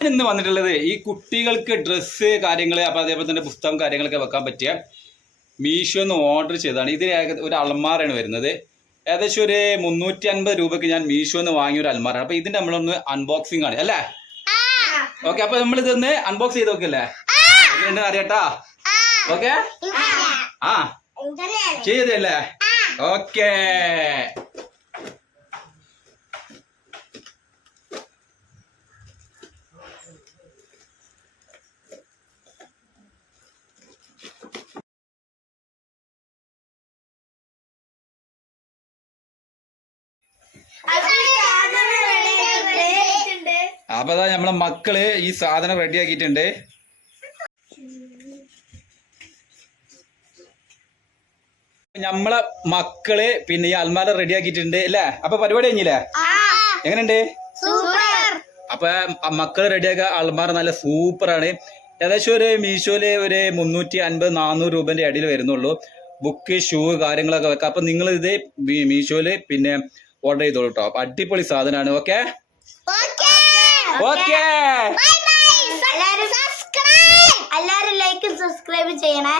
ഇന്ന് വന്നിട്ടുള്ളത് ഈ കുട്ടികൾക്ക് ഡ്രസ്സ് കാര്യങ്ങൾ അപ്പോൾ അതേപോലെ തന്നെ പുസ്തകം കാര്യങ്ങളൊക്കെ വെക്കാൻ പറ്റിയ മീഷോ എന്ന് ഓർഡർ ചെയ്തതാണ്. ഇതിന് ഒരു അൽമാറാണ് വരുന്നത്. ഏകദേശം ഒരു മുന്നൂറ്റി അൻപത് രൂപയ്ക്ക് ഞാൻ മീഷോ എന്ന് വാങ്ങിയ ഒരു അൽമാറാണ് അപ്പോൾ ഇതിന്റെ നമ്മളൊന്ന് അൺബോക്സിംഗ് ആണ് അല്ലേ? ഓക്കെ അപ്പൊ നമ്മൾ ഇതൊന്ന് അൺബോക്സ് ചെയ്ത് നോക്കല്ലേ എങ്ങനെയുണ്ടെന്ന് അറിയട്ടാ? ഓക്കെ ആ. ചെയ്തല്ലേ? ഓക്കേ അപ്പൊ അതാ നമ്മളെ മക്കൾ ഈ സാധനം റെഡി ആക്കിയിട്ടുണ്ട്. നമ്മളെ മക്കൾ പിന്നെ ഈ അൽമാര റെഡി ആക്കിട്ടുണ്ട് അല്ലേ? അപ്പൊ പരിപാടി കഴിഞ്ഞില്ലേ? എങ്ങനെയുണ്ട്? അപ്പൊ മക്കൾ റെഡിയാക്കുക അൽമാര നല്ല സൂപ്പറാണ്. ഏകദേശം ഒരു മീഷോയിൽ ഒരു മുന്നൂറ്റി അൻപത് നാനൂറ് രൂപന്റെ ഇടയിൽ വരുന്നുള്ളൂ. ബുക്ക് ഷൂ കാര്യങ്ങളൊക്കെ വെക്കാം. അപ്പൊ നിങ്ങൾ ഇത് മീഷോയിൽ പിന്നെ ഓർഡർ ചെയ്തോളൂ കേട്ടോ അടിപൊളി സാധനമാണ് ഓക്കെ ഓക്കെ. എല്ലാവരും സബ്സ്ക്രൈബ് എല്ലാരും ലൈക്കും സബ്സ്ക്രൈബ് ചെയ്യണേ.